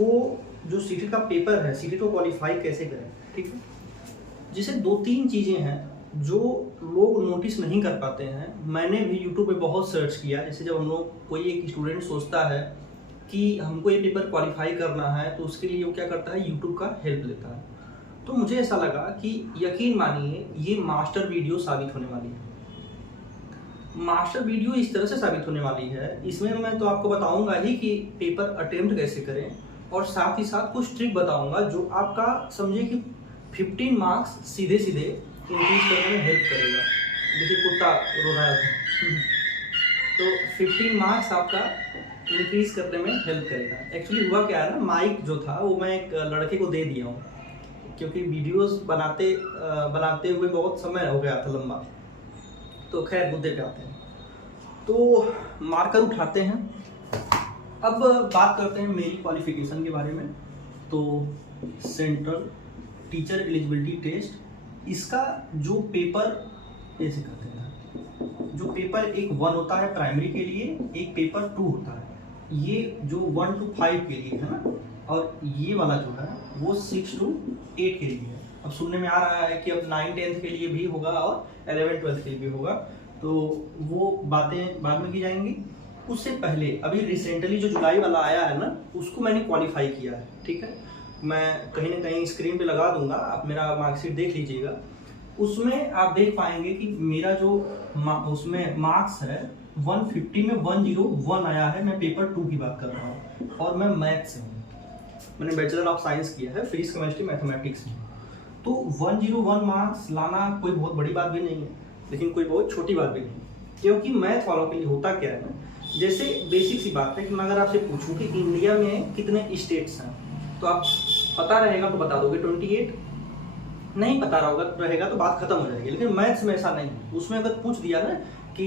आपको जो सीटेट का पेपर है, सीटेट को क्वालिफाई कैसे करें, ठीक है। जैसे 2-3 चीज़ें हैं जो लोग नोटिस नहीं कर पाते हैं। मैंने भी यूट्यूब पे बहुत सर्च किया। जैसे जब हम लोग, कोई एक स्टूडेंट सोचता है कि हमको ये पेपर क्वालिफाई करना है, तो उसके लिए वो क्या करता है, यूट्यूब का हेल्प लेता है। तो मुझे ऐसा लगा कि यकीन मानिए ये मास्टर वीडियो साबित होने वाली है। मास्टर वीडियो इस तरह से साबित होने वाली है, इसमें मैं तो आपको बताऊंगा ही कि पेपर अटेम्प्ट कैसे करें, और साथ ही साथ कुछ ट्रिक बताऊंगा जो आपका समझे कि 15 मार्क्स सीधे सीधे इंक्रीज करने में हेल्प करेगा। देखिए कुत्ता रो रहा था तो 15 मार्क्स आपका इंक्रीज करने में हेल्प करेगा। एक्चुअली हुआ क्या है ना, माइक जो था वो मैं एक लड़के को दे दिया हूँ, क्योंकि वीडियोस बनाते हुए बहुत समय हो गया था लंबा। तो खैर मुद्दे पे आते हैं, तो मार्कर उठाते हैं। अब बात करते हैं मेरी क्वालिफिकेशन के बारे में। तो सेंट्रल टीचर एलिजिबिलिटी टेस्ट, इसका जो पेपर ऐसे करते हैं, जो पेपर एक 1 होता है प्राइमरी के लिए, एक पेपर 2 होता है। ये जो 1 to 5 के लिए है ना, और ये वाला जो है वो 6 to 8 के लिए है। अब सुनने में आ रहा है कि अब 9-10th के लिए भी होगा और 11-12th के लिए भी होगा, तो वो बातें बाद में की जाएंगी। उससे पहले अभी रिसेंटली जो जुलाई वाला आया है ना, उसको मैंने क्वालिफाई किया है, ठीक है। मैं कहीं ना कहीं स्क्रीन पे लगा दूंगा, आप मेरा मार्कशीट देख लीजिएगा। उसमें आप देख पाएंगे कि मेरा जो उसमें मार्क्स है 150 में 101 आया है। मैं पेपर 2 की बात कर रहा हूँ, और मैं मैथ से हूँ। मैंने बैचलर ऑफ साइंस किया है, फिजिक्स केमिस्ट्री मैथमेटिक्स में। तो 101 मार्क्स लाना कोई बहुत बड़ी बात भी नहीं है, लेकिन कोई बहुत छोटी बात भी नहीं, क्योंकि मैथ वालों के लिए होता क्या है ना, जैसे बेसिक सी बात है कि मैं अगर आपसे पूछूं कि इंडिया में कितने स्टेट्स हैं, तो आप पता रहेगा तो बता दोगे 28, नहीं पता रहेगा तो बात खत्म हो जाएगी। लेकिन मैथ्स में ऐसा नहीं है। उसमें अगर पूछ दिया ना कि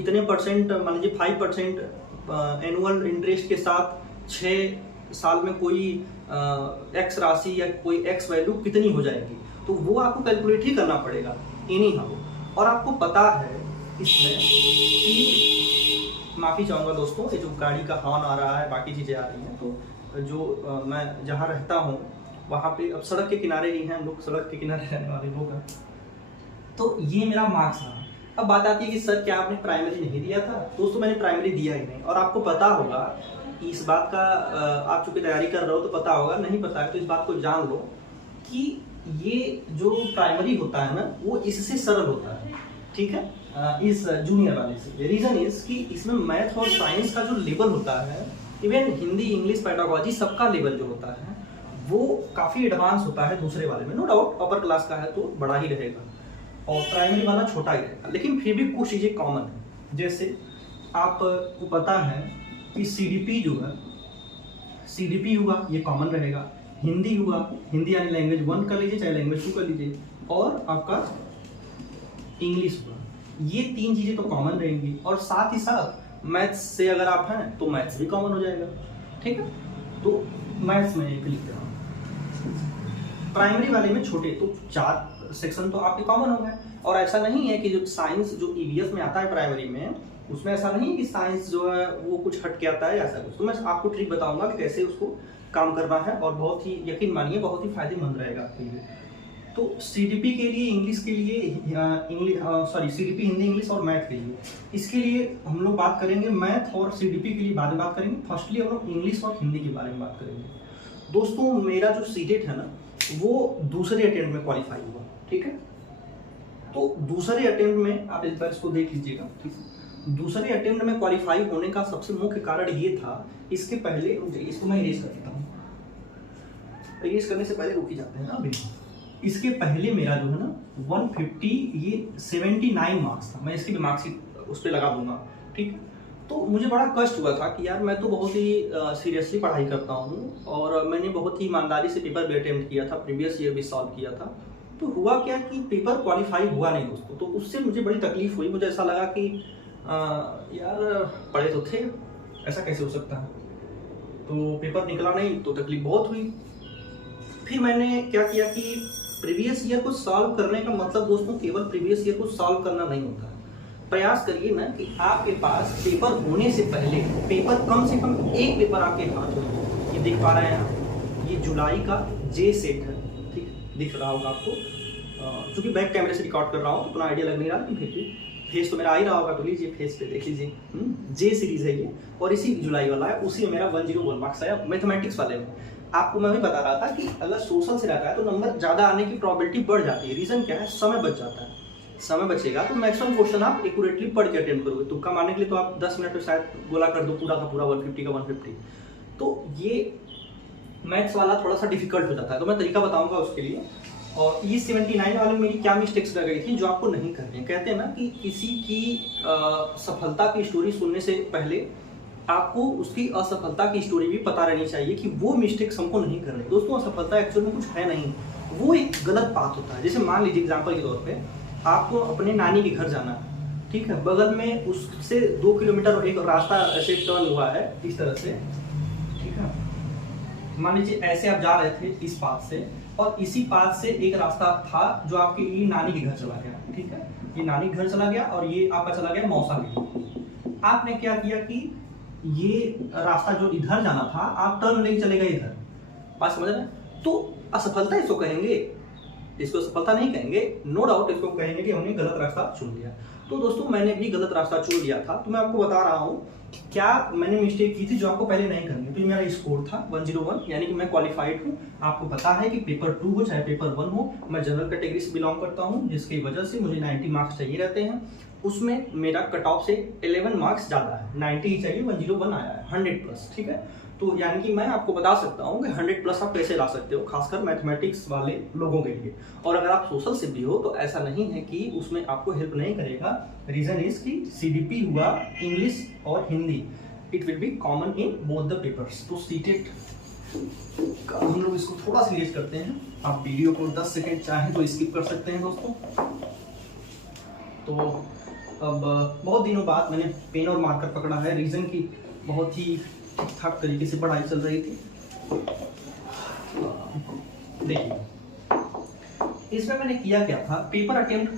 इतने परसेंट, मान लीजिए 5% एनुअल इंटरेस्ट के साथ 6 साल में कोई एक्स राशि या कोई एक्स वैल्यू कितनी हो जाएगी, तो वो आपको कैलकुलेट ही करना पड़ेगा एनी हाउ। और आपको पता है इसमें कि, माफ़ी चाहूँगा दोस्तों, ये जो गाड़ी का हॉर्न आ रहा है, बाकी चीज़ें आ रही हैं, तो जो मैं जहाँ रहता हूँ वहाँ पे, अब सड़क के किनारे ही हैं हम लोग, सड़क के किनारे रहने वाले लोग हैं। तो ये मेरा मार्क्स रहा। अब बात आती है कि सर क्या आपने प्राइमरी नहीं दिया था? दोस्तों मैंने प्राइमरी दिया ही नहीं, और आपको पता होगा इस बात का, आप चूंकि तैयारी कर रहे हो तो पता होगा, नहीं पता है तो इस बात को जान लो कि ये जो प्राइमरी होता है ना, वो इससे सरल होता है, ठीक है, इस जूनियर वाले से। रीजन इज कि इसमें मैथ और साइंस का जो लेवल होता है, इवन हिंदी, इंग्लिश, पेडागोजी, सबका लेवल जो होता है वो काफ़ी एडवांस होता है दूसरे वाले में। नो डाउट अपर क्लास का है तो बड़ा ही रहेगा, और प्राइमरी वाला छोटा ही रहेगा, लेकिन फिर भी कुछ चीज़ें कॉमन है। जैसे आपको पता है कि सीडीपी जो है, सीडीपी हुआ ये कॉमन रहेगा, हिंदी हुआ, हिंदी यानी लैंग्वेज 1 कर लीजिए, चाहे लैंग्वेज 2 कर लीजिए, और आपका इंग्लिश हुआ, ये 3 चीज़ें तो कॉमन रहेंगी। और साथ ही साथ मैथ्स से अगर आप हैं तो मैथ्स भी कॉमन हो जाएगा, ठीक है। तो मैथ्स में क्लिक करा, प्राइमरी वाले में छोटे तो 4 सेक्शन तो आपके कॉमन हो गए। और ऐसा नहीं है कि जो साइंस जो ईवीएस में आता है प्राइमरी में, उसमें ऐसा नहीं है कि साइंस जो है वो कुछ हट के आता है ऐसा कुछ। तो मैं आपको ट्रिक बताऊंगा कि कैसे उसको काम करना है, और बहुत ही, यकीन मानिए, बहुत ही फायदेमंद रहेगा आपके लिए। तो सीडीपी के लिए, इंग्लिश के लिए, सीडीपी हिंदी, इंग्लिश और मैथ के लिए, इसके लिए हम लोग बात करेंगे। मैथ और सीडीपी के लिए बाद में बात करेंगे। फर्स्टली हम लोग इंग्लिश और हिंदी के बारे में बात करेंगे। दोस्तों मेरा जो सीटेट है ना, वो दूसरे अटेम्प्ट में क्वालिफाई हुआ, ठीक है। तो दूसरे अटेम्प्ट में आप एक बार इसको देख लीजिएगा, ठीक है। दूसरे अटेम्प्ट में क्वालिफाई होने का सबसे मुख्य कारण ये था, इसके पहले, इसको मैं इरेज कर देता हूँ, इरेज करने से पहले रुक ही जाते हैं ना अभी। इसके पहले मेरा जो है ना 150, ये 79 मार्क्स था। मैं इसकी भी मार्क्सिट उस पर लगा दूंगा, ठीक। तो मुझे बड़ा कष्ट हुआ था कि यार मैं तो बहुत ही सीरियसली पढ़ाई करता हूँ, और मैंने बहुत ही ईमानदारी से पेपर भी अटेम्प्ट किया था, प्रीवियस ईयर भी सॉल्व किया था। तो हुआ क्या कि पेपर क्वालिफाई हुआ नहीं दोस्तों। तो उससे मुझे बड़ी तकलीफ हुई। मुझे ऐसा लगा कि यार पढ़े तो थे, ऐसा कैसे हो सकता है। तो पेपर निकला नहीं तो तकलीफ बहुत हुई। फिर मैंने क्या किया कि प्रीवियस ईयर को सॉल्व करने का मतलब दोस्तों केवल प्रीवियस ईयर को सॉल्व करना नहीं होता है। प्रयास करिए ना कि आपके पास पेपर होने से पहले, पेपर कम से कम एक पेपर आपके हाथ में। ये देख पा रहे हैं आप, ये जुलाई का जे सेट है, ठीक दिख रहा होगा आपको। चूँकि बैक कैमरे से रिकॉर्ड कर रहा हूँ तो उतना आइडिया लग नहीं रहा, लेकिन फिर भी फेस तो मेरा आ ही रहा होगा। तो लीजिए फेस पे देख लीजिए, जे सीरीज है ये, और इसी जुलाई वाला है, उसी में मेरा 101 मार्क्स आया मैथमेटिक्स वाले में। आपको मैं भी बता रहा था कि अगर सोशल से रहता है तो नंबर ज़्यादा आने की प्रोबेबिलिटी बढ़ जाती है। रीज़न क्या है, समय बच जाता है। समय बचेगा तो मैक्सिमम क्वेश्चन आप एक्यूरेटली पढ़ के अटेम्प्ट करोगे। तुक्का मारने के लिए तो आप 10 मिनट में शायद गोला कर दो पूरा का पूरा 150 का 150। तो ये मैथ्स वाला थोड़ा सा डिफिकल्ट हो जाता है, तो मैं तरीका बताऊंगा उसके लिए। और ये 79 वाले में मेरी क्या मिस्टेक्स रह गई थी जो आपको नहीं करनी है। कहते हैं ना कि किसी की सफलता की स्टोरी सुनने से पहले आपको उसकी असफलता की स्टोरी भी पता रहनी चाहिए कि वो मिस्टेक्स हमको नहीं करनी। दोस्तों असफलता एक्चुअल में कुछ है नहीं, वो एक गलत बात होता है। जैसे मान लीजिए एग्जाम्पल के तौर पे आपको अपने नानी के घर जाना है, ठीक है, बगल में उससे 2 किलोमीटर एक रास्ता ऐसे टर्न हुआ है इस तरह से, ठीक है। मान लीजिए ऐसे आप जा रहे थे इस पाथ से, और इसी पाथ से एक रास्ता था जो आपके ये नानी के घर चला गया, ठीक है। ये नानी के घर चला गया और ये आपका चला गया मौसा के। आपने क्या किया कि ये रास्ता जो इधर जाना था आप टर्न लेके चले गए इधर, बात समझ रहे हैं। तो असफलता इसको कहेंगे, इसको सफलता नहीं कहेंगे, नो डाउट इसको कहेंगे कि हमने गलत रास्ता चुन लिया। तो दोस्तों मैंने भी गलत रास्ता चुन लिया था, तो मैं आपको बता रहा हूँ क्या मैंने मिस्टेक की थी जो आपको पहले नहीं करनी। तो ये मेरा स्कोर था 101, यानी कि मैं क्वालिफाइड हूँ। आपको पता है कि पेपर 2 हो चाहे पेपर 1 हो, मैं जनरल कैटेगरी से बिलोंग करता हूँ, जिसकी वजह से मुझे 90 मार्क्स चाहिए रहते हैं। उसमें मेरा कट ऑफ से 11 मार्क्स ज़्यादा है, 90 ही चाहिए, 101 आया है 100+, ठीक है। तो यानी कि मैं आपको बता सकता हूँ कि 100+ आप कैसे ला सकते हो, खासकर मैथमेटिक्स वाले लोगों के लिए। और अगर आप सोशल से भी हो तो ऐसा नहीं है कि उसमें आपको हेल्प नहीं करेगा। रीजन इज कि सीडीपी हुआ इंग्लिश और Hindi, it will be common in both the papers. तो सीटेट का हम लोग इसको थोड़ा सा लेट करते हैं। आप वीडियो को 10 सेकेंड चाहें तो स्किप कर सकते हैं दोस्तों। तो अब बहुत दिनों बाद मैंने पेन और मार्कर पकड़ा है, रीजन की बहुत ही ठीक ठाक तरीके से पढ़ाई चल रही थी। देखिए इसमें मैंने किया क्या था, पेपर अटेम्प्ट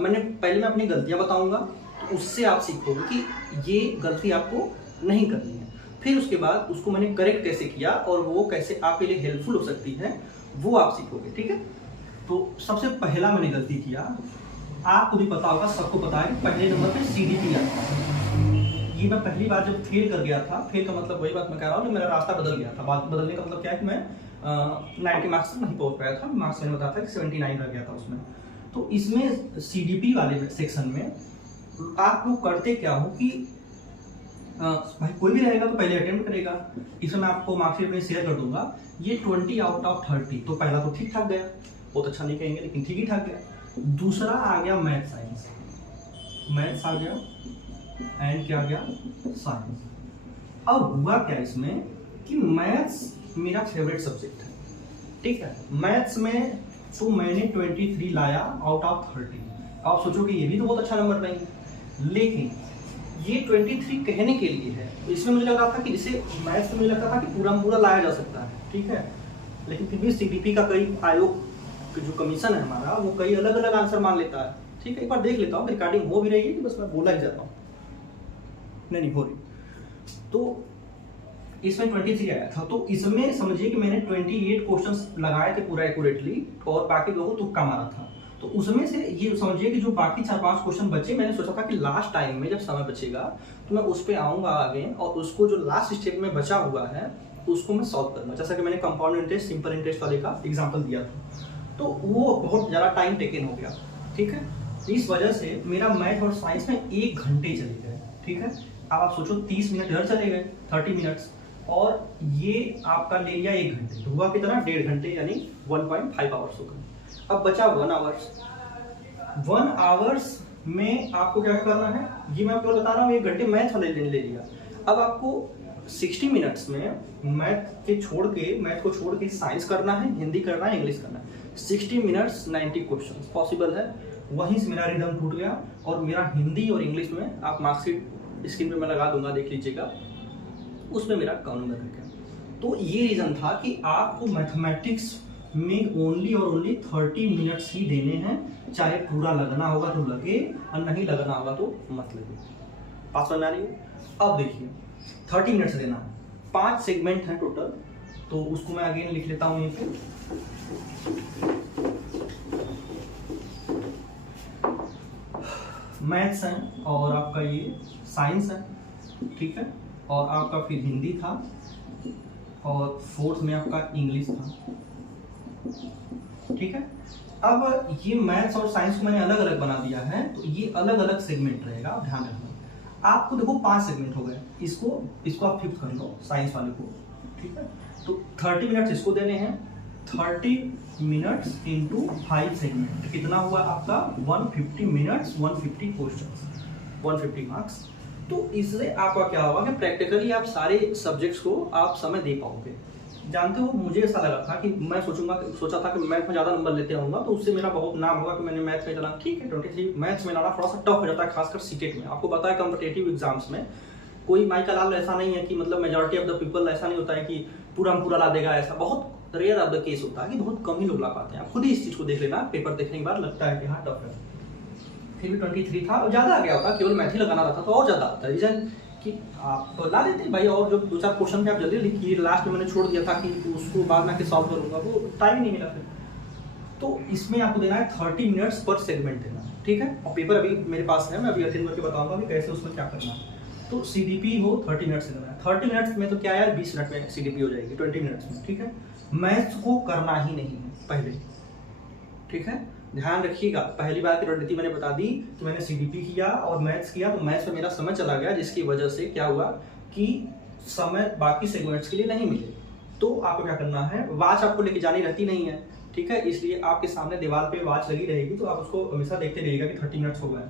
मैं अपनी गलतियां बताऊंगा, तो उससे आप सीखोगे कि ये गलती आपको नहीं करनी है। फिर उसके बाद उसको मैंने करेक्ट कैसे किया और वो कैसे आपके लिए हेल्पफुल हो सकती है, वो आप सीखोगे, ठीक है। तो सबसे पहला मैंने गलती किया, आपको भी पता होगा, सबको पता है, पहले नंबर पे सीडीपी आता है। ये मैं पहली बार जब फेल कर गया था, फेल का मतलब वही बात मैं कह रहा हूँ कि मेरा रास्ता बदल गया था। बात बदलने का मतलब क्या है कि मैं 90 मार्क्स तक नहीं पहुंच पाया था, मार्क्स मैंने बताया था कि 79 रह गया था उसमें। तो इसमें सीडीपी वाले सेक्शन में आप लोग करते क्या हो कि भाई कोई भी रहेगा तो पहले अटेम्प्ट करेगा। इसमें मैं आपको मार्क्स अपने शेयर कर दूंगा। ये 20 आउट ऑफ 30, तो पहला तो ठीक ठाक गया, बहुत अच्छा नहीं कहेंगे लेकिन ठीक ही ठाक गया। दूसरा आ गया मैथ साइंस, मैथ्स आ गया एंड क्या आ गया साइंस। अब हुआ क्या इसमें कि मैथ्स मेरा फेवरेट सब्जेक्ट है, ठीक है। मैथ्स में तो मैंने 23 लाया आउट ऑफ 30। आप सोचो कि ये भी तो बहुत अच्छा नंबर नहीं, लेकिन ये 23 कहने के लिए है। इसमें मुझे लग रहा था कि जैसे मैथ्स में मुझे लगता था कि पूरा लाया जा सकता है, ठीक है। लेकिन फिर भी सीडीपी का कई आयोग जो कमीशन है हमारा, वो कई अलग अलग आंसर मान लेता है, ठीक है। एक बार देख लेता हूँ, रिकॉर्डिंग हो भी रही है कि बस मैं बोला ही जाता हूँ, नहीं हो रही। तो इसमें 23 आया था, तो इसमें समझिए कि मैंने 28 क्वेश्चंस लगाए थे पूरा एक्यूरेटली, और बाकी लोगों तुक्का मारा था। तो उसमें से ये समझिए कि जो बाकी 4-5 क्वेश्चन बचे, मैंने सोचा था कि लास्ट टाइम में जब समय बचेगा तो मैं उस पर आऊँगा आगे, और उसको जो लास्ट स्टेप में बचा हुआ है उसको मैं सॉल्व करूँगा। जैसा कि मैंने कंपाउंड इंटरेस्ट, सिंपल इंटरेस्ट वाले का एग्जाम्पल दिया था, तो वो बहुत ज़्यादा टाइम टेकन हो गया, ठीक है। इस वजह से मेरा मैथ और साइंस में 1 घंटे चले गए, ठीक है। अब आप सोचो 30 मिनट इधर चले गए, 30 मिनट्स, और ये आपका ले लिया 1 घंटे, तो हुआ कितना 1.5 घंटे, यानी 1.5 आवर्स हो गए। अब बचा 1 आवर्स। 1 आवर्स में आपको क्या करना है, ये मैं आपको बता रहा हूँ, 1 घंटे मैथ वाले ले लिया। अब आपको 60 मिनट्स में मैथ को छोड़ के साइंस करना है, हिंदी करना है, इंग्लिश करना है। 60 मिनट्स 90 क्वेश्चन पॉसिबल है। वहीं से मेरा रिदम टूट गया, और मेरा हिंदी और इंग्लिश में, आप मार्कशीट स्क्रीन पे मैं लगा दूंगा, देख लीजिएगा, उसमें मेरा कम नंबर रह गया। तो ये रीज़न था कि आपको मैथमेटिक्स में ओनली और ओनली 30 मिनट्स ही देने हैं, चाहे पूरा लगना होगा तो लगे और नहीं लगना होगा तो मत लगे। पास समझ आ रही है? अब देखिए 30 मिनट्स देना है, 5 सेगमेंट हैं टोटल, तो उसको मैं अगेन लिख लेता हूँ यहीं पे। मैथ्स है और आपका ये साइंस है, ठीक है, और आपका फिर हिंदी था और फोर्थ में आपका इंग्लिश था, ठीक है। अब ये मैथ्स और साइंस को मैंने अलग अलग बना दिया है, तो ये अलग अलग सेगमेंट रहेगा, आप ध्यान रखना। आपको देखो 5 सेगमेंट हो गए, इसको आप फिफ्थ कर लो साइंस वाले को, ठीक है। तो 30 मिनट्स इसको देने हैं, 30 मिनट्स इंटू 5 सेगमेंट, कितना हुआ आपका 150 मिनट्स, 150 क्वेश्चन, 150 मार्क्स। तो इससे आपका क्या होगा कि प्रैक्टिकली आप सारे सब्जेक्ट्स को आप समय दे पाओगे। जानते हो, मुझे ऐसा लगा था कि मैं सोचा था कि मैथ में ज़्यादा नंबर लेते आऊँगा तो उससे मेरा बहुत नाम होगा कि मैंने मैथ में चला। ठीक है, 23 मैथ्स में लाना थोड़ा सा टफ हो जाता है, खासकर सीटेट में। आपको पता है कॉम्पिटेटिव एग्जाम्स में कोई माइकल लाल ऐसा नहीं है कि मतलब मेजॉरिटी ऑफ द पीपल ऐसा नहीं होता है कि पूरा ला देगा, ऐसा बहुत रेयर ऑफ द केस होता है कि बहुत कम ही लोग ला पाते हैं। आप खुद ही इस चीज़ को देख लेना, पेपर देखने के बाद लगता है कि हाँ टफ है। फिर भी 23 था और ज़्यादा आ गया होता, केवल मैथ ही लगाना रहता तो और ज़्यादा आता। रीजन कि आप ला देते भाई, और जो 2-4 क्वेश्चन थे आप जल्दी लिखिए, लास्ट में मैंने छोड़ दिया था कि उसको बाद में आके सॉल्व करूंगा, वो टाइम ही नहीं मिला फिर। तो इसमें आपको देना है 30 मिनट्स पर सेगमेंट देना, ठीक है। और पेपर अभी मेरे पास है, मैं अभी अटेंड करके बताऊंगा कि कैसे उसमें क्या करना है। तो CDP हो 30 मिनट्स देना है। 30 मिनट्स में तो क्या यार 20 मिनट में CDP हो जाएगी 20 मिनट्स में, ठीक है। मैथ्स को करना ही नहीं है पहले, ठीक है, ध्यान रखिएगा। पहली बार की रणनीति मैंने बता दी कि मैंने CDP किया और मैथ्स किया, तो मैथ्स में मेरा समय चला गया, जिसकी वजह से क्या हुआ कि समय बाकी सेगमेंट्स के लिए नहीं मिले। तो आपको क्या करना है, वॉच आपको लेके जानी रहती नहीं है, ठीक है, इसलिए आपके सामने दीवार पे वॉच लगी रहेगी, तो आप उसको हमेशा देखते रहिएगा कि 30 मिनट्स हो गए।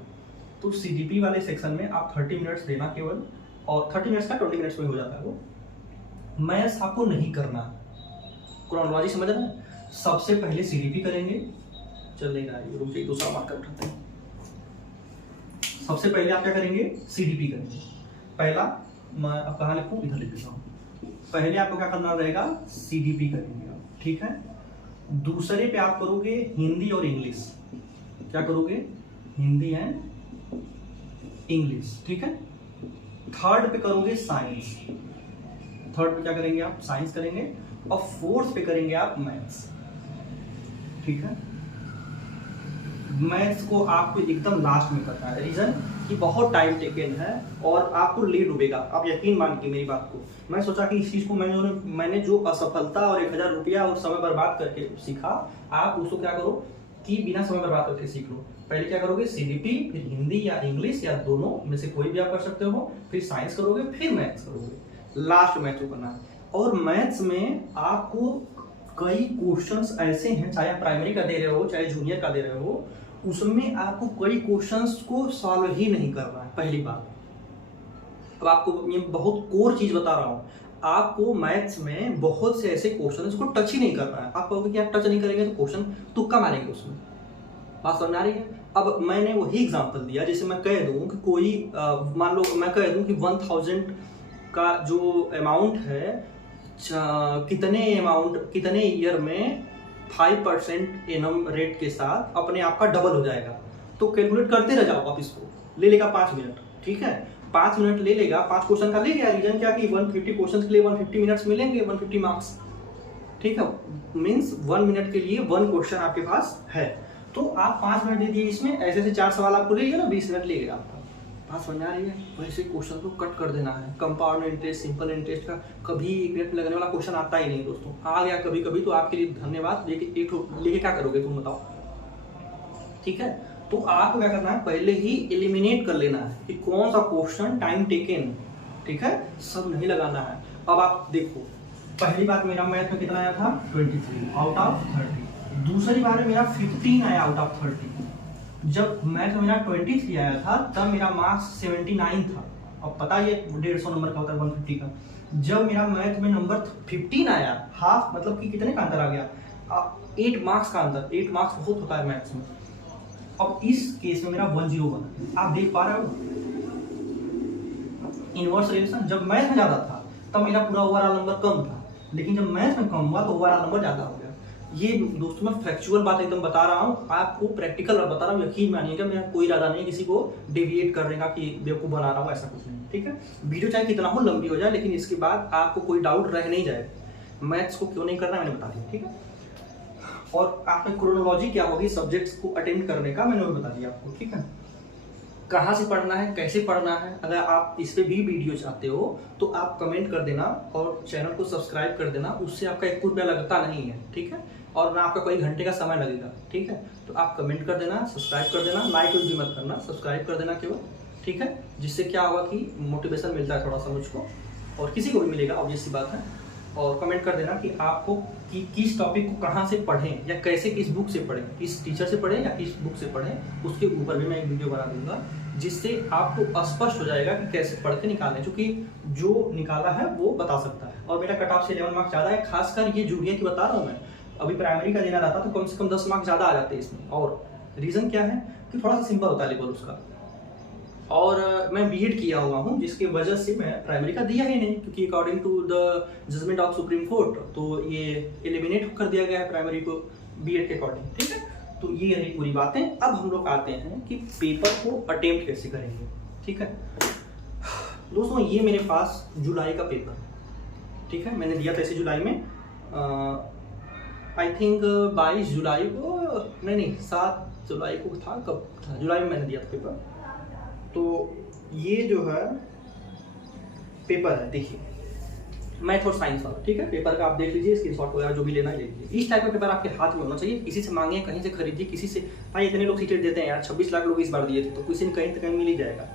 तो CDP वाले सेक्शन में आप 30 मिनट्स देना केवल, और 30 मिनट्स का 20 मिनट्स में हो जाता है वो। मैथ्स आपको नहीं करना, क्रोनोलॉजी समझ रहे हैं। सबसे पहले CDP करेंगे, चल नहीं रहा है, रुक जाइए दूसरा मार्कर उठाते हैं। सबसे पहले आप क्या करेंगे, CDP करेंगे। पहला मैं अब कहाँ लिखूँ, इधर लिख देता हूँ। पहले आपको क्या करना रहेगा, CDP करेंगे आप, ठीक है। दूसरे पे आप करोगे हिंदी और इंग्लिश, क्या करोगे, हिंदी एंड इंग्लिश, ठीक है। थर्ड पे करोगे साइंस, थर्ड पे क्या करेंगे आप, साइंस करेंगे। और फोर्थ पे करेंगे आप मैथ्स, ठीक है। मैथ्स को आपको एकदम लास्ट में करना है, रीजन कि बहुत टाइम टेकन है और आपको लेट डूबेगा। आप यकीन मानिए मेरी बात को। मैं सोचा कि इस चीज़ को मैंने जो असफलता और 1000 रुपया और समय बर्बाद करके सीखा, आप उसको क्या करो कि बिना समय बर्बाद करके सीख लो। पहले क्या करोगे, CDP, फिर हिंदी या इंग्लिश या दोनों में से कोई भी आप कर सकते हो, फिर साइंस करोगे, फिर मैथ्स करोगे, लास्ट मैथ्स को करना है। और मैथ्स में आपको कई क्वेश्चंस ऐसे हैं, चाहे आप प्राइमरी का दे रहे हो चाहे जूनियर का दे रहे हो, उसमें आपको कई क्वेश्चंस को सॉल्व ही नहीं करना है, पहली बात। अब आपको ये बहुत कोर चीज बता रहा हूँ, आपको मैथ्स में बहुत से ऐसे क्वेश्चन को टच ही नहीं करना है। आप कहोगे कि आप टच नहीं करेंगे तो क्वेश्चन तुक्का मारेंगे उसमें, बात समझ आ रही है। अब मैंने वही एग्जांपल दिया, जैसे मैं कह दूं कि कोई मान लो मैं कह दूं कि 1000 का जो अमाउंट है, कितने ईयर में 5% एनम रेट के साथ अपने आप का डबल हो जाएगा। तो कैलकुलेट करते रह जाओ आप, इसको ले लेगा 5 मिनट, ठीक है, 5 मिनट ले लेगा, 5 क्वेश्चन का ले गया। रीजन क्या कि 150 क्वेश्चन के लिए 150 मिनट्स मिलेंगे, 150 मार्क्स, ठीक है। मीन्स 1 मिनट के लिए 1 क्वेश्चन आपके पास है, तो आप 5 मिनट दे दिए इसमें, ऐसे 4 सवाल आपको ले लिया ना, 20 मिनट ले गया आपका। बात समझ आ रही है। वैसे क्वेश्चन को कट कर देना है। कंपाउंड इंटरेस्ट, सिंपल इंटरेस्ट का कभी 1 मिनट में लगने वाला क्वेश्चन आता ही नहीं दोस्तों, आ गया कभी कभी तो आपके लिए धन्यवाद, लेके क्या करोगे तुम बताओ, ठीक है। तो आपको क्या करना है, पहले ही एलिमिनेट कर लेना है कि कौन सा क्वेश्चन टाइम टेकन, ठीक है, सब नहीं लगाना है। अब आप देखो, पहली बार मेरा मैथ में कितना आया था, 23 आउट ऑफ 30। दूसरी बार में मेरा 15 आया आउट ऑफ 30। जब मैथ में मेरा 23 आया था तब मेरा मार्क्स 79 था। अब पता ये 150 नंबर का होता है 150 का। जब मेरा मैथ में नंबर 15 आया, हाफ मतलब कि कितने का अंतर आ गया, 8 मार्क्स का अंतर। 8 मार्क्स बहुत होता है मैथ्स में। अब इस केस में मेरा 101, आप देख पा रहे हो इनवर्स रिलेशन। जब मैथ में ज्यादा था तब मेरा पूरा ओवरऑल नंबर कम था, लेकिन जब मैथ में कम हुआ तो ओवरऑल नंबर ज्यादा हो गया। ये दोस्तों मैं फैक्चुअल बात एकदम बता रहा हूँ, आपको प्रैक्टिकल बता रहा हूँ, यकीन मानिएगा। मेरा कोई इरादा नहीं है किसी को डेविएट करने का कि बेवकूफ बना रहा हूँ, ऐसा कुछ नहीं, ठीक है। वीडियो चाहे कितना हो लंबी हो जाए, लेकिन इसके बाद आपको कोई डाउट रह नहीं जाए। मैथ्स को क्यों नहीं करना मैंने बता दिया, ठीक है। और आप में क्रोनोलॉजी क्या होगी सब्जेक्ट्स को अटेंड करने का मैंने वो बता दिया आपको, ठीक है। कहाँ से पढ़ना है, कैसे पढ़ना है, अगर आप इस पे भी वीडियो चाहते हो तो आप कमेंट कर देना और चैनल को सब्सक्राइब कर देना, उससे आपका 1 रुपया लगता नहीं है, ठीक है, और ना आपका कोई घंटे का समय लगेगा, ठीक है। तो आप कमेंट कर देना, सब्सक्राइब कर देना, लाइक भी मत करना, सब्सक्राइब कर देना केवल, ठीक है। जिससे क्या होगा कि मोटिवेशन मिलता है थोड़ा सा मुझको, और किसी को भी मिलेगा, ऑब्वियस सी बात है। और कमेंट कर देना कि आपको कि किस टॉपिक को कहाँ से पढ़ें या कैसे, किस बुक से पढ़ें, किस टीचर से पढ़ें या किस बुक से पढ़ें, उसके ऊपर भी मैं एक वीडियो बना दूंगा, जिससे आपको स्पष्ट हो जाएगा कि कैसे पढ़ के निकालें, क्योंकि जो निकाला है वो बता सकता है। और मेरा कट ऑफ से 11 मार्क्स ज़्यादा है, खासकर ये जूनियर की बता रहा हूँ मैं। अभी प्राइमरी का देना रहता तो कम से कम 10 मार्क्स ज़्यादा आ जाते हैं इसमें। और रीज़न क्या है कि थोड़ा सा सिंपल होता है लेवल उसका। और मैं बीएड किया हुआ हूँ, जिसकी वजह से मैं प्राइमरी का दिया ही नहीं, क्योंकि according to the judgment of Supreme Court तो ये एलिमिनेट कर दिया गया है प्राइमरी को बीएड के अकॉर्डिंग, ठीक है। तो ये रही पूरी बातें। अब हम लोग आते हैं कि पेपर को अटेम्प्ट कैसे करेंगे, ठीक है। दोस्तों ये मेरे पास जुलाई का पेपर, ठीक है, मैंने दिया था इसे जुलाई में, आई थिंक 22 जुलाई को, नहीं 7 जुलाई को था, कब था, जुलाई में मैंने दिया था पेपर। तो ये जो है पेपर है, देखिए मैथ और साइंस वाला, ठीक है। पेपर का आप देख लीजिए, स्क्रीनशॉट वगैरह जो भी लेना है ले लीजिए। इस टाइप का पेपर आपके हाथ में होना चाहिए, किसी से मांगिए, कहीं से खरीदिए, किसी से। भाई इतने लोग सीटें देते हैं यार, 26 लाख लोग इस बार दिए थे, तो किसी ने कहीं तो कहीं मिल ही जाएगा,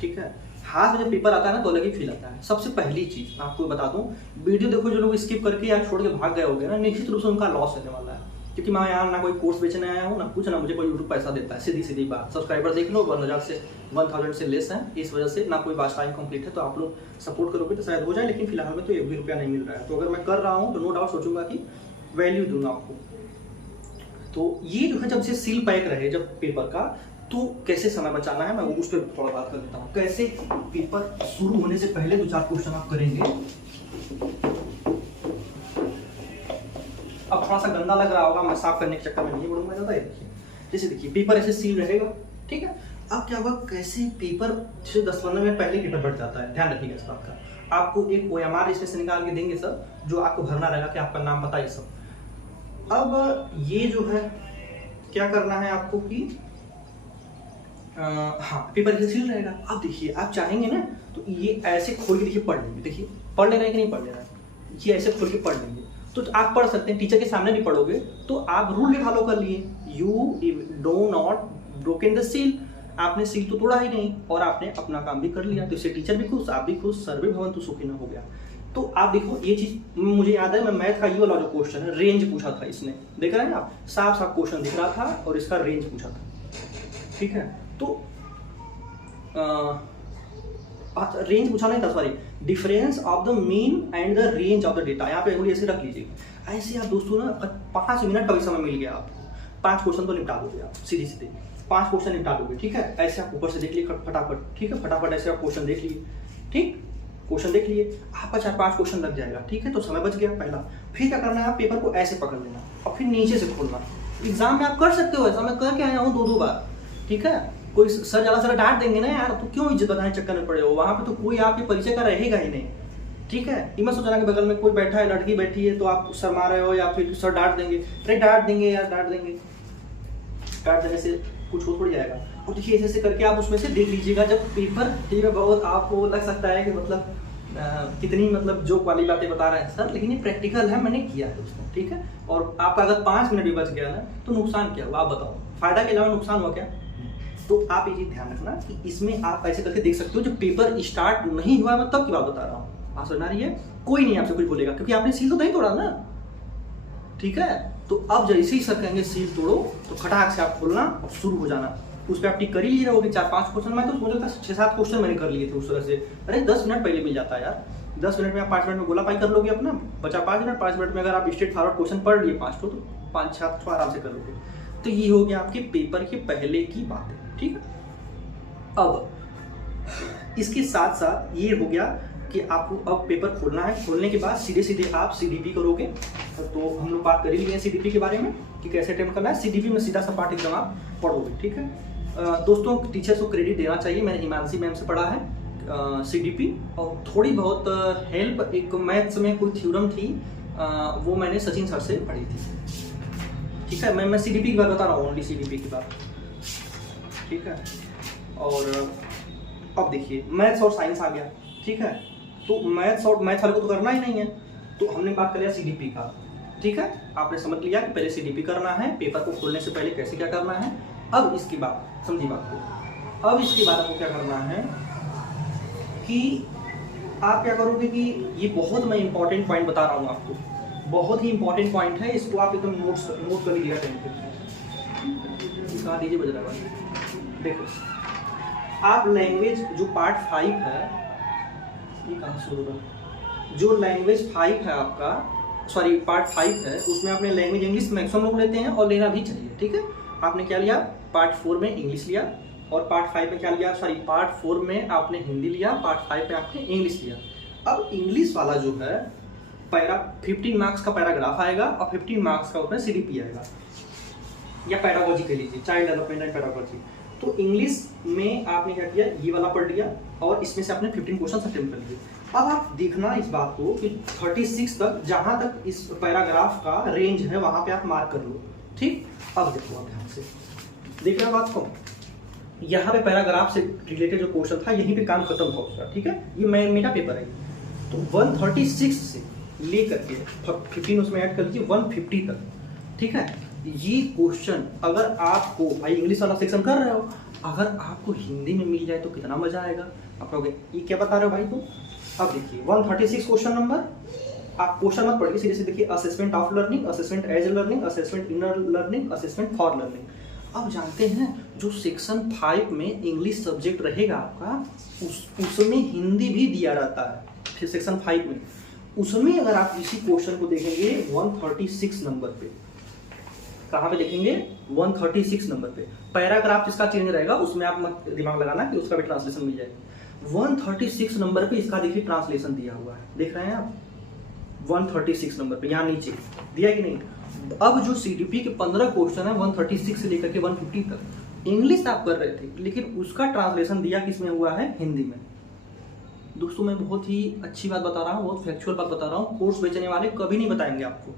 ठीक है। हाथ में जब पेपर आता है ना तो अलग ही फील आता है। सबसे पहली चीज़ आपको बता दूं, वीडियो देखो जो लोग स्किप करके या छोड़ के भाग गए होंगे ना, निश्चित रूप से उनका लॉस होने वाला है, क्योंकि मैं यहाँ ना कोई कोर्स बेचने आया हूँ ना कुछ, ना मुझे कोई यूट्यूब पैसा देता है, सीधी सीधी बात। सब्सक्राइबर देख लो 1000 से लेस है, इस वजह से ना कोई वाच टाइम कंप्लीट है, तो आप लोग सपोर्ट करोगे तो शायद हो जाए, लेकिन फिलहाल में तो 1 भी रुपया नहीं मिल रहा है। तो अगर मैं कर रहा हूँ तो नो डाउट सोचूंगा कि वैल्यू दूंगा आपको। तो ये जो है जब से सील पैक रहे जब पेपर का, तो कैसे समय बचाना है मैं उस पर थोड़ा बात कर देता हूँ। कैसे पेपर शुरू होने से पहले 2-4 क्वेश्चन आप करेंगे। अब थोड़ा सा गंदा लग रहा होगा, मैं साफ करने के चक्कर में नहीं बढ़ूंगा ज़्यादा। देखिए जैसे देखिए पेपर ऐसे सील रहेगा, ठीक है। अब क्या होगा, कैसे पेपर जैसे 10-15 मिनट पहले पेपर बढ़ जाता है, ध्यान रखिएगा इस बात का। आपको एक OMR इसमें से निकाल के देंगे सर, जो आपको भरना रहेगा कि आपका नाम बताइए सब। अब ये जो है क्या करना है आपको कि हाँ पेपर ऐसे सील रहेगा। अब देखिए आप चाहेंगे ना तो ये ऐसे खोल के देखिए पढ़ लेंगे, देखिए पढ़ ले रहे हैं कि नहीं पढ़ ले रहे हैं, ये ऐसे खोल के पढ़ लेंगे तो आप पढ़ सकते हैं। टीचर के सामने भी पढ़ोगे तो आप रूल भी फॉलो कर लिए, you do not broken the seal, आपने सील तो तोड़ा ही नहीं और आपने अपना काम भी कर लिया, तो इससे टीचर भी खुश, आप भी खुश, सर्वे भवन्तु सुखिनः हो गया। तो आप देखो ये चीज मुझे याद है, मैं मैथ का ये वाला जो क्वेश्चन है रेंज पूछा था इसने, देख रहे हैं आप, साफ साफ क्वेश्चन दिख रहा था और इसका रेंज पूछा था, ठीक है। तो रेंज पूछा नहीं था, sorry, difference of the mean and the range of the data, यहाँ पे अंगुली ऐसे रख लीजिए। ऐसे आप दोस्तों ना 5 मिनट का भी समय मिल गया आपको, 5 क्वेश्चन तो निपटा दोगे आप, सीधे सीधे 5 क्वेश्चन निपटा दोगे, ठीक है। ऐसे आप ऊपर से देख लिए फटाफट, ठीक है, फटाफट ऐसे आप क्वेश्चन देख लिए, ठीक, क्वेश्चन देख लिए, आपका 4-5 क्वेश्चन लग जाएगा, ठीक है। तो समय बच गया पहला। फिर क्या करना है, आप पेपर को ऐसे पकड़ लेना और फिर नीचे से खोलना। एग्जाम में आप कर सकते हो ऐसा, मैं करके आया हूँ 2-2 बार, ठीक है। कोई सर ज़्यादा सारा डांट देंगे ना यार, तो क्यों इज्जत बनाने चक्कर में पड़े हो, वहाँ पे तो कोई आपके परिचय का रहेगा ही नहीं, ठीक है। ये मत सोचना कि बगल में कोई बैठा है, लड़की बैठी है तो आप शर्मा रहे हो या फिर सर डांट देंगे। अरे डांट देंगे यार, डांट देंगे, डांट देने से कुछ हो थोड़ी जाएगा। और देखिए ऐसे करके आप उसमें से देख लीजिएगा जब पेपर, ठीक है, बहुत आपको लग सकता है कि मतलब कितनी मतलब जोक वाली बातें बता रहे हैं सर, लेकिन ये प्रैक्टिकल है, मैंने किया है दोस्तों, ठीक है। और आपका अगर 5 मिनट भी बच गया ना तो नुकसान क्या हुआ आप बताओ, फायदा के अलावा नुकसान हुआ क्या। तो आप ये चीज ध्यान रखना कि इसमें आप ऐसे करके देख सकते हो, जब पेपर स्टार्ट नहीं हुआ मैं तब की बात बता रहा हूँ, आप समझ रही है, कोई नहीं आपसे कुछ बोलेगा क्योंकि आपने सील तो नहीं तोड़ा ना, ठीक है। तो अब जैसे ही सर कहेंगे सील तोड़ो तो खटाक से आप खोलना और शुरू हो जाना, उस पर आप टिक कर ही लिए रहोगे। 4-5 क्वेश्चन, मैं तो सोचा था 6-7 क्वेश्चन मैंने कर लिए थे उस तरह से। अरे 10 मिनट पहले मिल जाता है यार, 10 मिनट में आप 5 मिनट में गोला पाई कर लोगे अपना, बचा 5 मिनट। 5 मिनट में अगर आप स्ट्रेट फॉरवर्ड क्वेश्चन पढ़ लिए 5 तो 5-6 आराम से कर लोगे। तो ये हो गया आपके पेपर के पहले की बातें, ठीक है। अब इसके साथ साथ ये हो गया कि आपको अब पेपर खोलना है, खोलने के बाद सीधे सीधे आप CDP करोगे। तो हम लोग बात कर ही लिए CDP के बारे में कि कैसे अटेम्प्ट करना है। CDP में सीधा सपाट एग्जाम आप पढ़ोगे, ठीक है। दोस्तों टीचर्स को क्रेडिट देना चाहिए, मैंने हिमांशी मैम से पढ़ा है CDP, और थोड़ी बहुत हेल्प, एक मैथ्स में कोई थ्योरम थी वो मैंने सचिन सर से पढ़ी थी। ठीक है, मैं CDP की बात बता रहा हूँ, ओनली CDP की बात। ठीक है, और अब देखिए मैथ्स और साइंस आ गया। ठीक है, तो मैथ्स वाले को तो करना ही नहीं है, तो हमने बात कर लिया CDP का। ठीक है, आपने समझ लिया कि पहले CDP करना है, पेपर को खोलने से पहले कैसे क्या करना है। अब इसके बाद समझिए बात को, अब इसके बाद आपको क्या करना है कि आप क्या करोगे कि ये बहुत मैं इंपॉर्टेंट पॉइंट बता रहा हूँ आपको, बहुत ही इंपॉर्टेंट पॉइंट है, इसको आप एकदम नोट कर लीजिएगा कहीं पे। कहाँ दीजिए बज रहा है, देखो आप लैंग्वेज जो पार्ट 5 है, ये कहाँ से होगा, जो लैंग्वेज 5 है आपका, सॉरी पार्ट 5 है, उसमें आपने लैंग्वेज इंग्लिश मैक्सिमम लोग लेते हैं और लेना भी चाहिए। ठीक है, आपने क्या लिया, पार्ट 4 में इंग्लिश लिया, और पार्ट 5 में क्या लिया, सॉरी पार्ट 4 में आपने हिंदी लिया, पार्ट 5 में आपने इंग्लिश लिया। अब इंग्लिश वाला जो है 15 मार्क्स का पैराग्राफ आएगा और 15 मार्क्स का उसमें CDP आएगा, या पैडागोजी कह लीजिए, चाइल्ड डेवलपमेंट एंड पैडागोजी। तो इंग्लिश में आपने क्या किया, ये वाला पढ़ लिया और इसमें से आपने 15 क्वेश्चन अटेम्प्ट कर लिए। अब आप देखना इस बात को कि 36 तक, जहां तक इस पैराग्राफ का रेंज है वहां पे आप मार्क कर लो। ठीक, अब देखो आप ध्यान से देख रहे हो बात को, यहाँ पे पैराग्राफ से रिलेटेड जो क्वेश्चन था यहीं पे काम खत्म था उसका। ठीक है, ये मेरा पेपर है, तो 136 से लेकर के 15 उसमें ऐड कर लीजिए 150 तक। ठीक है, ये क्वेश्चन अगर आपको, भाई इंग्लिश वाला सेक्शन कर रहे हो, अगर आपको हिंदी में मिल जाए तो कितना मजा आएगा। आप कहोगे ये क्या बता रहे हो भाई तुम। अब देखिए 136 क्वेश्चन नंबर, आप क्वेश्चन मत पढ़िए, सीधे से देखिए assessment of learning, assessment as learning, assessment inner learning, assessment for learning. अब जानते हैं जो सेक्शन 5 में इंग्लिश सब्जेक्ट रहेगा आपका, उसमें हिंदी भी दिया रहता है। फिर सेक्शन 5 में उसमें अगर आप इसी क्वेश्चन को देखेंगे 136 नंबर पे, कहाँ पे देखेंगे 136 नंबर पे, पैराग्राफ जिसका चेंज रहेगा उसमें आप मत दिमाग लगाना कि उसका भी ट्रांसलेशन मिल जाएगा। 136 नंबर पे इसका देखिए ट्रांसलेशन दिया हुआ है, देख रहे हैं आप 136 नंबर पे, यहाँ नीचे दिया कि नहीं। अब जो CDP के 15 क्वेश्चन है 136 से लेकर के 150 तक इंग्लिश आप कर रहे थे, लेकिन उसका ट्रांसलेशन दिया किसमें हुआ है, हिंदी में। दोस्तों मैं बहुत ही अच्छी बात बता रहा हूँ, बहुत फैक्चुअल बात बता रहा हूँ, कोर्स बेचने वाले कभी नहीं बताएंगे आपको।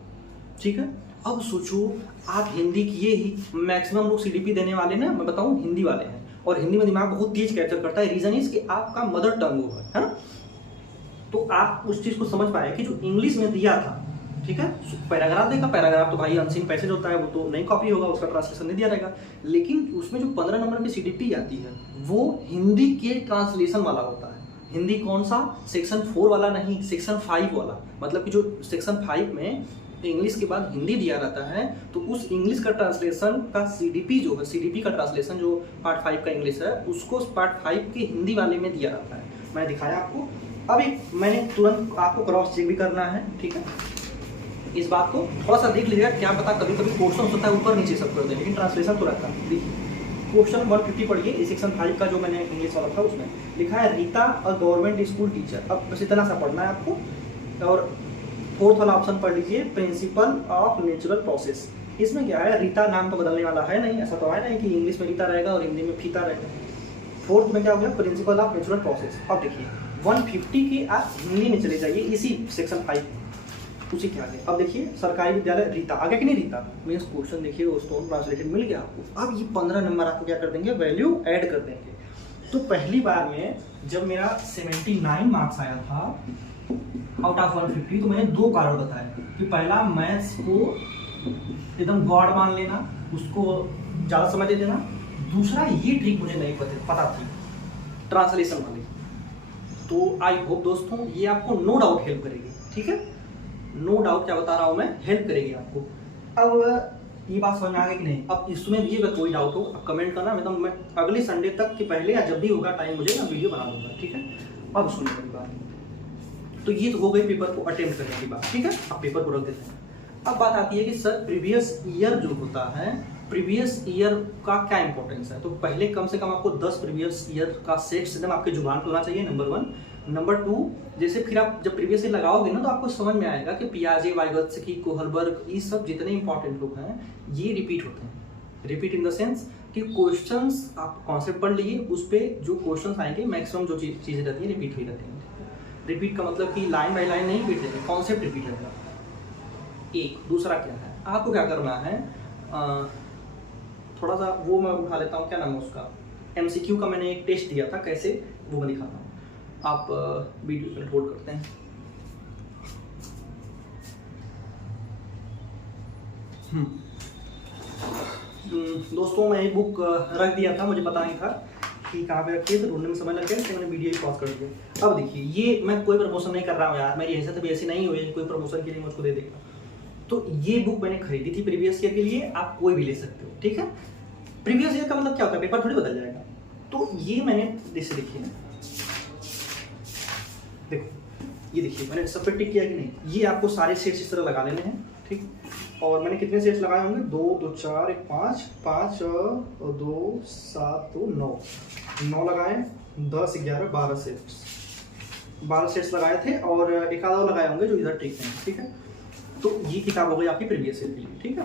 ठीक है, अब सोचो आप हिंदी किए ही, मैक्सिमम लोग CDP देने वाले ना, मैं बताऊँ हिंदी वाले हैं, और हिंदी में दिमाग बहुत तेज कैप्चर करता है। रीजन इज कि आपका मदर टंग वो है ना, तो आप उस चीज को समझ पाए कि जो इंग्लिश में दिया था, ठीक है, पैराग्राफ देखा, पैराग्राफ तो भाई अनसीन पैसेज होता है, वो तो नहीं कॉपी होगा, उसका ट्रांसलेशन नहीं दिया रहेगा, लेकिन उसमें जो 15 नंबर की CDP आती है वो हिंदी के ट्रांसलेशन वाला होता है। हिंदी कौन सा, सेक्शन 4 वाला नहीं, सेक्शन 5 वाला, मतलब कि जो सेक्शन 5 में इंग्लिश के बाद हिंदी दिया रहता है, तो उस इंग्लिश का ट्रांसलेशन का CDP जो है, CDP का ट्रांसलेशन जो पार्ट 5 का इंग्लिश है, उसको पार्ट 5 के हिंदी वाले में दिया रहता है। मैंने दिखाया आपको, अभी मैंने तुरंत आपको क्रॉस चेक भी करना है। ठीक है, इस बात को थोड़ा सा देख लीजिएगा, क्या पता कभी कभी क्वेश्चन होता है ऊपर नीचे सब कर दे, लेकिन ट्रांसलेशन तो रहता है। देखिए क्वेश्चन 150 पढ़िए, सेक्शन 5 का जो मैंने इंग्लिश वाला था उसमें लिखा है Rita a government school teacher. अब बस इतना सा पढ़ना है आपको, और 4th वाला ऑप्शन पढ़ लीजिए प्रिंसिपल ऑफ नेचुरल प्रोसेस। इसमें क्या है, रीता नाम तो बदलने वाला है नहीं, ऐसा तो है नहीं कि इंग्लिश में रीता रहेगा और हिंदी में फीता रहेगा। 4th में क्या हो गया, प्रिंसिपल ऑफ नेचुरल प्रोसेस। अब देखिए 150 की आप हिंदी में चले जाइए, इसी सेक्शन 5 में उसी के आगे। अब देखिए सरकारी विद्यालय रीता आगे कि नहीं, रीता मीन्स क्वेश्चन देखिए दोस्तों ट्रांसलेटेड मिल गया आपको। अब ये 15 नंबर आपको क्या कर देंगे, वैल्यू ऐड कर देंगे। तो पहली बार में जब मेरा 79 मार्क्स आया था आउट ऑफ 150, तो मैंने 2 कारण बताए कि पहला मैथ्स को एकदम गॉड मान लेना, उसको ज़्यादा समझ दे देना। दूसरा ये ट्रिक मुझे नहीं पता थी ट्रांसलेशन वाली, तो आई होप दोस्तों ये आपको नो डाउट हेल्प करेगी। ठीक है, नो डाउट क्या बता रहा हूँ मैं, हेल्प करेगी आपको। अब ये बात समझ में आ गई कि नहीं। अब इसमें भी अगर कोई डाउट हो आप कमेंट करना, मतलब मैं अगले संडे तक के पहले या जब भी होगा टाइम मुझे मैं वीडियो बना दूंगा। ठीक है, अब सुनिए मेरी बात, तो ये तो हो गई पेपर को अटेम्प्ट करने की बात। ठीक है, अब पेपर को रख देते हैं। अब बात आती है कि सर प्रीवियस ईयर जो होता है, प्रीवियस ईयर का क्या इंपॉर्टेंस है। तो पहले कम से कम आपको 10 प्रीवियस ईयर का सेट सिस्टम आपके जुबान पर होना चाहिए, नंबर 1। नंबर 2, जैसे फिर आप जब प्रीवियस ईयर लगाओगे ना, तो आपको समझ में आएगा कि पियाजे, वाइगोत्स्की, कोहलबर्ग, ये सब जितने इंपॉर्टेंट लोग हैं ये रिपीट होते हैं। रिपीट इन द सेंस कि क्वेश्चंस आप कॉन्सेप्ट पढ़ लीजिए, उस पर जो क्वेश्चंस आएंगे मैक्सिमम जो चीज़ें रहती हैं रिपीट ही रहती हैं। रिपीट का मतलब कि लाइन बाय लाइन नहीं रिपीट रहेगी, कॉन्सेप्ट रिपीट रहेगा। एक दूसरा क्या है, आपको क्या करना है, थोड़ा सा वो मैं उठा लेता हूँ, क्या नाम है उसका, MCQ का मैंने एक टेस्ट दिया था, कैसे वो मैं दिखाता हूँ। आप वीडियो पे रिकॉर्ड करते हैं। दोस्तों मैं एक बुक रख दिया था, मुझे पता नहीं था कि कहाँ पे रखी है, तो ढूंढने में समय लग गया, तो मैंने वीडियो ही पॉज कर दिया। अब देखिए, ये मैं कोई प्रमोशन नहीं कर रहा हूँ यार, मेरी हैसियत भी ऐसी नहीं हुई कोई प्रमोशन के लिए मुझको दे देगा। तो ये बुक मैंने खरीदी थी प्रीवियस ईयर के लिए, आप कोई भी ले सकते हो, ठीक है। प्रीवियस ईयर का मतलब क्या होता है, पेपर थोड़ी बदल जाएगा। तो ये मैंने जैसे देखिए, देखो ये देखिए, मैंने सब पे टिक किया कि नहीं, ये आपको सारे सेट्स इस तरह लगा लेने हैं, ठीक। और मैंने कितने सेट्स लगाए होंगे, 2 2 4 1 5 5 और 2 7 2 9 लगाए, 10 11 12 सेट्स लगाए थे, और एक आधा लगाए होंगे जो इधर टिक हैं, ठीक है। तो ये किताब हो गई आपकी प्रीवियस ईयर के लिए, ठीक है।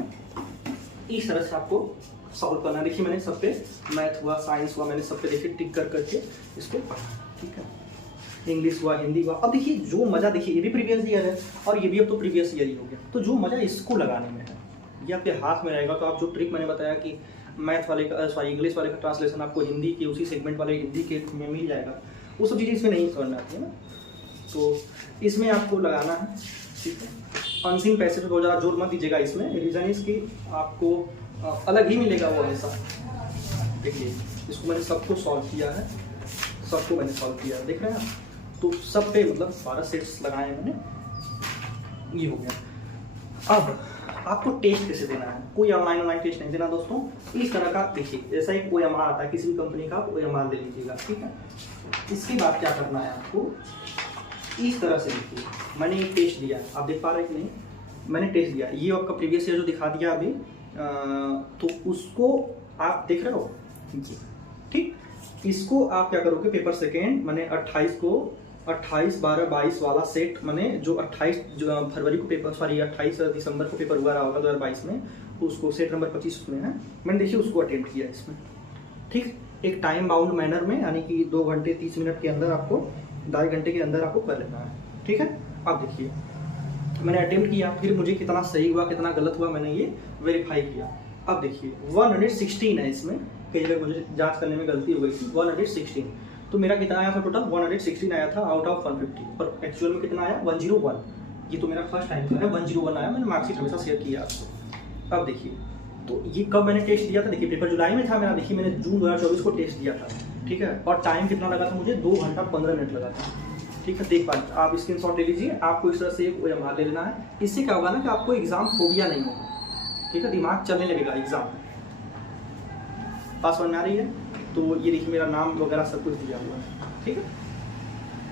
इस तरह से आपको सॉल्व करना है। देखिए मैंने सब पे, मैथ हुआ, साइंस हुआ, मैंने सब पे देखिए टिक कर करके इसको पढ़ा, ठीक है। इंग्लिश हुआ, हिंदी हुआ। अब देखिए जो मज़ा, देखिए ये भी प्रीवियस ईयर है और ये भी अब तो प्रीवियस ईयर ही हो गया, तो जो मज़ा इसको लगाने में है ये आपके हाथ में रहेगा। तो आप जो ट्रिक मैंने बताया कि मैथ वाले का, सॉरी इंग्लिश वाले का ट्रांसलेशन आपको हिंदी के उसी सेगमेंट वाले हिंदी के में मिल जाएगा, वो सब चीज़ें इसमें नहीं करना आती है ना, तो इसमें आपको लगाना है, ठीक है। अनसीन पैसे पे बहुत ज़्यादा जोर मत दीजिएगा इसमें, रीज़न इसकी आपको अलग ही मिलेगा वो हमेशा। देखिए इसको मैंने सबको सॉल्व किया है, सबको मैंने सॉल्व किया है, देख रहे हैं आप। तो सब पे मतलब 12 सेट्स लगाए हैं मैंने, ये हो गया। अब आपको टेस्ट कैसे देना है, कोई ऑनलाइन टेस्ट नहीं देना दोस्तों। इस तरह का देखिए, जैसा एक OMR आता है किसी भी कंपनी का, आप OMR ले लीजिएगा, ठीक है। इसके बाद क्या करना है आपको, इस तरह से देखिए, मैंने एक टेस्ट दिया, आप देख पा रहे हैं कि नहीं, मैंने टेस्ट दिया, ये आपका प्रीवियस ईयर जो दिखा दिया अभी, तो उसको आप देख रहे हो, ठीक। इसको आप क्या करोगे, पेपर सेकेंड मैंने 28 को 28 12 22 वाला सेट, मैंने जो 28 फरवरी को पेपर, सॉरी 28 दिसंबर को पेपर हुआ रहा होगा 2022 में, तो उसको सेट नंबर 25 में है, मैंने देखिए उसको अटेम्प्ट किया इसमें, ठीक। एक टाइम बाउंड मैनर में, यानी कि 2 घंटे 30 मिनट के अंदर आपको, 2.5 घंटे के अंदर आपको कर लेना है, ठीक है। अब देखिए मैंने अटेम्प्ट किया, फिर मुझे कितना सही हुआ कितना गलत हुआ मैंने ये वेरीफाई किया। अब देखिए 116 है इसमें, कई जगह मुझे जांच करने में गलती हो गई थी, 116, तो मेरा कितना आया था टोटल, 116 आया था आउट ऑफ 150, और एक्चुअल में कितना आया 101। ये तो मेरा फर्स्ट टाइम का है, 101 आया, मैंने मार्कशीट हमेशा शेयर किया आपको। अब देखिए, तो ये कब मैंने टेस्ट दिया था, देखिए पेपर जुलाई में था मेरा, देखिए मैंने जून 2024 को टेस्ट दिया था, ठीक है। और टाइम कितना लगा था मुझे, 2 घंटा 15 मिनट लगा था, ठीक है। देख पाइए आप, स्क्रीनशॉट ले लीजिए, आपको इस तरह से एक OMR ले लेना है। इससे क्या होगा ना कि आपको एग्जाम फोबिया नहीं होगा, ठीक है, दिमाग चलने लगेगा एग्जाम में। पास समझ में आ रही है, तो ये देखिए मेरा नाम वगैरह सब कुछ दिया हुआ है, ठीक है।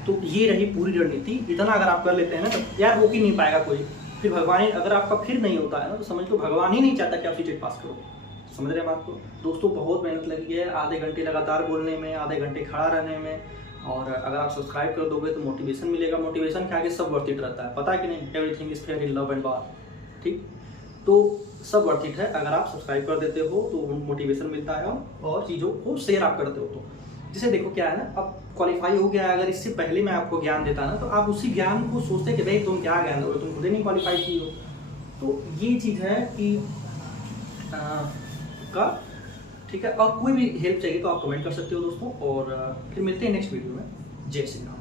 तो ये रही पूरी रणनीति। इतना अगर आप कर लेते हैं ना, तो यार रोक ही नहीं पाएगा कोई, फिर भगवान, अगर आपका फिर नहीं होता है ना, तो समझ लो भगवान ही नहीं चाहता कि आप सीटेट पास करो, समझ रहे हैं बात को। दोस्तों बहुत मेहनत लगी है, आधे घंटे लगातार बोलने में, आधे घंटे खड़ा रहने में, और अगर आप सब्सक्राइब कर दोगे तो मोटिवेशन मिलेगा, मोटिवेशन के आगे सब वर्थ इट रहता है, पता है कि नहीं, everything is fair in love and war, ठीक। तो सब वर्थ इट है, अगर आप सब्सक्राइब कर देते हो तो मोटिवेशन मिलता है, और चीज़ों को शेयर आप करते हो। तो जैसे देखो क्या है ना, अब क्वालिफाई हो गया है, अगर इससे पहले मैं आपको ज्ञान देता ना, तो आप उसी ज्ञान को सोचते कि भाई तुम क्या ज्ञान दोगे, तुम खुद ही नहीं क्वालिफाई की हो। तो ये चीज़ है कि ठीक है। और कोई भी हेल्प चाहिए तो आप कमेंट कर सकते हो दोस्तों, और फिर मिलते हैं नेक्स्ट वीडियो में। जय श्री राम।